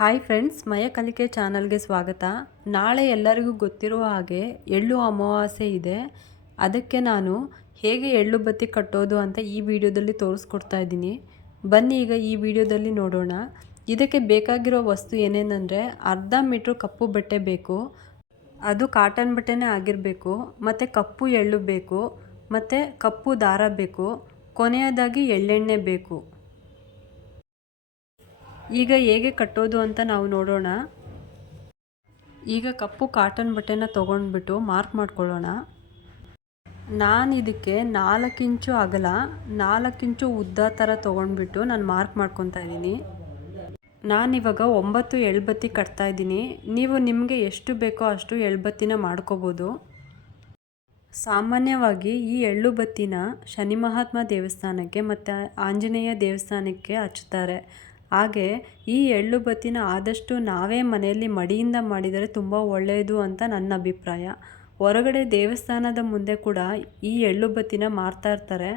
Hi friends, ಮಯ ಕಲಿಕೆ ಚಾನಲ್ಗೆ ಸ್ವಾಗತ. ನಾಳೆ ಎಲ್ಲರಿಗೂ ಗೊತ್ತಿರುವ ಹಾಗೆ ಎಳ್ಳು ಅಮಾವಾಸ್ಯೆ ಇದೆ. ಅದಕ್ಕೆ ನಾನು ಹೇಗೆ ಎಳ್ಳು ಬತ್ತಿ ಕಟ್ಟೋದು ಅಂತ ಈ ವಿಡಿಯೋದಲ್ಲಿ ತೋರಿಸ್ಕೊಡ್ತಾ ಇದ್ದೀನಿ. ಬನ್ನಿ ಈಗ ಈ ವಿಡಿಯೋದಲ್ಲಿ ನೋಡೋಣ. ಇದಕ್ಕೆ ಬೇಕಾಗಿರೋ ವಸ್ತು ಏನೇನೆಂದರೆ ಅರ್ಧ ಮೀಟ್ರ್ ಕಪ್ಪು ಬಟ್ಟೆ ಬೇಕು, ಅದು ಕಾಟನ್ ಬಟ್ಟೆನೇ ಆಗಿರಬೇಕು, ಮತ್ತು ಕಪ್ಪು ಎಳ್ಳು ಬೇಕು, ಮತ್ತು ಕಪ್ಪು ದಾರ ಬೇಕು, ಕೊನೆಯದಾಗಿ ಎಳ್ಳೆಣ್ಣೆ ಬೇಕು. ಈಗ ಹೇಗೆ ಕಟ್ಟೋದು ಅಂತ ನಾವು ನೋಡೋಣ. ಈಗ ಕಪ್ಪು ಕಾಟನ್ ಬಟ್ಟೆನ ತೊಗೊಂಡ್ಬಿಟ್ಟು ಮಾರ್ಕ್ ಮಾಡ್ಕೊಳ್ಳೋಣ. ನಾನು ಇದಕ್ಕೆ 4 ಇಂಚು ಅಗಲ 4 ಇಂಚು ಉದ್ದ ಥರ ತೊಗೊಂಡ್ಬಿಟ್ಟು ನಾನು ಮಾರ್ಕ್ ಮಾಡ್ಕೊತಾ ಇದ್ದೀನಿ. ನಾನಿವಾಗ 9 ಎಳ್ಬತ್ತಿ ಕಟ್ತಾ ಇದ್ದೀನಿ. ನೀವು ನಿಮಗೆ ಎಷ್ಟು ಬೇಕೋ ಅಷ್ಟು ಎಳ್ಬತ್ತಿನ ಮಾಡ್ಕೋಬೋದು. ಸಾಮಾನ್ಯವಾಗಿ ಈ ಎಳ್ಳು ಬತ್ತಿನ ಶನಿ ಮಹಾತ್ಮ ದೇವಸ್ಥಾನಕ್ಕೆ ಮತ್ತು ಆಂಜನೇಯ ದೇವಸ್ಥಾನಕ್ಕೆ ಹಚ್ತಾರೆ. ಹಾಗೆ ಈ ಎಳ್ಳು ಬತ್ತಿನ ಆದಷ್ಟು ನಾವೇ ಮನೆಯಲ್ಲಿ ಮಡಿಯಿಂದ ಮಾಡಿದರೆ ತುಂಬ ಒಳ್ಳೆಯದು ಅಂತ ನನ್ನ ಅಭಿಪ್ರಾಯ. ಹೊರಗಡೆ ದೇವಸ್ಥಾನದ ಮುಂದೆ ಕೂಡ ಈ ಎಳ್ಳು ಬತ್ತಿನ ಮಾರ್ತಾ ಇರ್ತಾರೆ.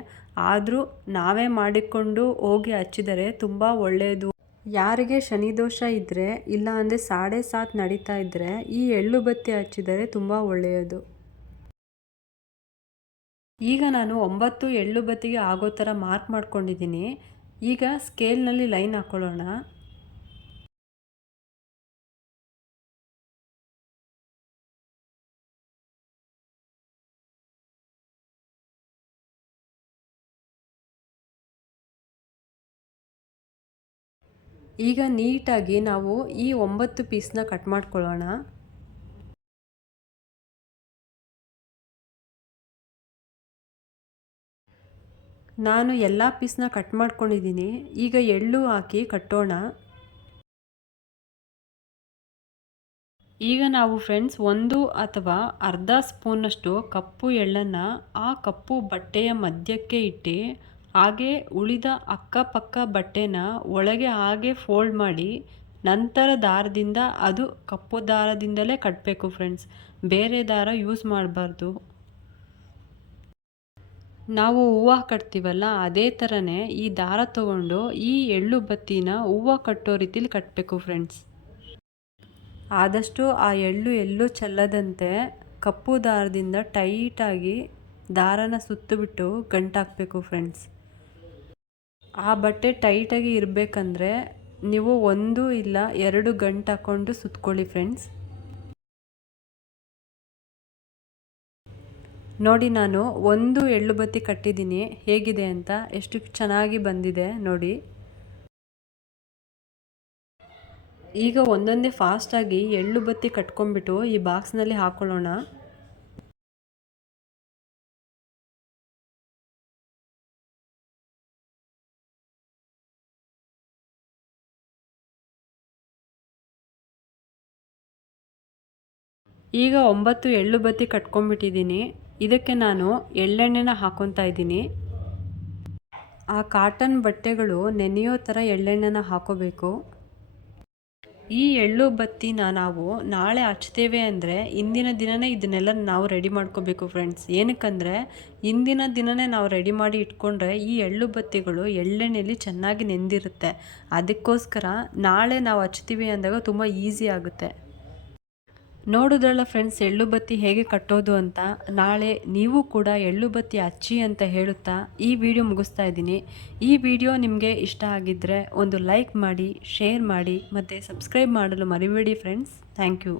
ಆದರೂ ನಾವೇ ಮಾಡಿಕೊಂಡು ಹೋಗಿ ಹಚ್ಚಿದರೆ ತುಂಬ ಒಳ್ಳೆಯದು. ಯಾರಿಗೆ ಶನಿ ದೋಷ ಇದ್ದರೆ, ಇಲ್ಲ ಅಂದರೆ 7.5 ನಡೀತಾ ಇದ್ದರೆ ಈ ಎಳ್ಳು ಬತ್ತಿ ಹಚ್ಚಿದರೆ ತುಂಬ ಒಳ್ಳೆಯದು. ಈಗ ನಾನು 9 ಎಳ್ಳು ಬತ್ತಿಗೆ ಆಗೋ ಥರ ಮಾರ್ಕ್ ಮಾಡ್ಕೊಂಡಿದ್ದೀನಿ. ಈಗ ಸ್ಕೇಲ್ನಲ್ಲಿ ಲೈನ್ ಹಾಕ್ಕೊಳ್ಳೋಣ. ಈಗ ನೀಟಾಗಿ ನಾವು ಈ 9 ಪೀಸ್ನ ಕಟ್ ಮಾಡ್ಕೊಳ್ಳೋಣ. ನಾನು ಎಲ್ಲ ಪೀಸ್ನ ಕಟ್ ಮಾಡ್ಕೊಂಡಿದ್ದೀನಿ. ಈಗ ಎಳ್ಳು ಹಾಕಿ ಕಟ್ಟೋಣ. ಈಗ ನಾವು ಫ್ರೆಂಡ್ಸ್ 1 ಅಥವಾ ಅರ್ಧ ಸ್ಪೂನಷ್ಟು ಕಪ್ಪು ಎಳ್ಳನ್ನು ಆ ಕಪ್ಪು ಬಟ್ಟೆಯ ಮಧ್ಯಕ್ಕೆ ಇಟ್ಟು, ಹಾಗೆ ಉಳಿದ ಅಕ್ಕಪಕ್ಕ ಬಟ್ಟೆನ ಒಳಗೆ ಹಾಗೆ ಫೋಲ್ಡ್ ಮಾಡಿ, ನಂತರ ದಾರದಿಂದ, ಅದು ಕಪ್ಪು ದಾರದಿಂದಲೇ ಕಟ್ಟಬೇಕು ಫ್ರೆಂಡ್ಸ್, ಬೇರೆ ದಾರ ಯೂಸ್ ಮಾಡಬಾರ್ದು. ನಾವು ಹೂವು ಕಟ್ತೀವಲ್ಲ ಅದೇ ಥರನೇ ಈ ದಾರ ತಗೊಂಡು ಈ ಎಳ್ಳು ಬತ್ತಿನ ಹೂವು ಕಟ್ಟೋ ರೀತಿಲಿ ಕಟ್ಟಬೇಕು ಫ್ರೆಂಡ್ಸ್. ಆದಷ್ಟು ಆ ಎಳ್ಳು ಎಲ್ಲೂ ಚೆಲ್ಲದಂತೆ ಕಪ್ಪು ದಾರದಿಂದ ಟೈಟಾಗಿ ದಾರನ ಸುತ್ತಿಬಿಟ್ಟು ಗಂಟಾಕಬೇಕು ಫ್ರೆಂಡ್ಸ್. ಆ ಬಟ್ಟೆ ಟೈಟಾಗಿ ಇರಬೇಕಂದ್ರೆ ನೀವು 1 ಇಲ್ಲ 2 ಗಂಟು ಹಾಕ್ಕೊಂಡು ಸುತ್ಕೊಳ್ಳಿ ಫ್ರೆಂಡ್ಸ್. ನೋಡಿ, ನಾನು 1 ಎಳ್ಳು ಬತ್ತಿ ಕಟ್ಟಿದ್ದೀನಿ. ಹೇಗಿದೆ ಅಂತ, ಎಷ್ಟು ಚೆನ್ನಾಗಿ ಬಂದಿದೆ ನೋಡಿ. ಈಗ ಒಂದೊಂದೇ ಫಾಸ್ಟಾಗಿ ಎಳ್ಳು ಬತ್ತಿ ಕಟ್ಕೊಂಡ್ಬಿಟ್ಟು ಈ ಬಾಕ್ಸ್ನಲ್ಲಿ ಹಾಕೊಳ್ಳೋಣ. ಈಗ 9 ಎಳ್ಳು ಬತ್ತಿ ಕಟ್ಕೊಂಡ್ಬಿಟ್ಟಿದ್ದೀನಿ. ಇದಕ್ಕೆ ನಾನು ಎಳ್ಳೆಣ್ಣೆನ ಹಾಕ್ಕೊತಾ ಇದ್ದೀನಿ. ಆ ಕಾಟನ್ ಬಟ್ಟೆಗಳು ನೆನೆಯೋ ಥರ ಎಳ್ಳೆಣ್ಣೆನ ಹಾಕೋಬೇಕು. ಈ ಎಳ್ಳು ಬತ್ತಿನ ನಾವು ನಾಳೆ ಹಚ್ತೇವೆ ಅಂದರೆ ಇಂದಿನ ದಿನವೇ ಇದನ್ನೆಲ್ಲ ನಾವು ರೆಡಿ ಮಾಡ್ಕೋಬೇಕು ಫ್ರೆಂಡ್ಸ್. ಏನಕ್ಕಂದರೆ ಇಂದಿನ ದಿನವೇ ನಾವು ರೆಡಿ ಮಾಡಿ ಇಟ್ಕೊಂಡ್ರೆ ಈ ಎಳ್ಳು ಬತ್ತಿಗಳು ಎಳ್ಳೆಣ್ಣೆಯಲ್ಲಿ ಚೆನ್ನಾಗಿ ನೆಂದಿರುತ್ತೆ. ಅದಕ್ಕೋಸ್ಕರ ನಾಳೆ ನಾವು ಹಚ್ತೀವಿ ಅಂದಾಗ ತುಂಬ ಈಸಿ ಆಗುತ್ತೆ. ನೋಡಿದ್ರಲ್ಲ ಫ್ರೆಂಡ್ಸ್, ಎಳ್ಳು ಬತ್ತಿ ಹೇಗೆ ಕಟ್ಟೋದು ಅಂತ. ನಾಳೆ ನೀವು ಕೂಡ ಎಳ್ಳು ಬತ್ತಿ ಹಚ್ಚಿ ಅಂತ ಹೇಳುತ್ತಾ ಈ ವಿಡಿಯೋ ಮುಗಿಸ್ತಾ ಇದ್ದೀನಿ. ಈ ವಿಡಿಯೋ ನಿಮಗೆ ಇಷ್ಟ ಆಗಿದ್ದರೆ ಒಂದು ಲೈಕ್ ಮಾಡಿ, ಶೇರ್ ಮಾಡಿ ಮತ್ತು ಸಬ್ಸ್ಕ್ರೈಬ್ ಮಾಡಲು ಮರಿಬೇಡಿ ಫ್ರೆಂಡ್ಸ್. Thank you.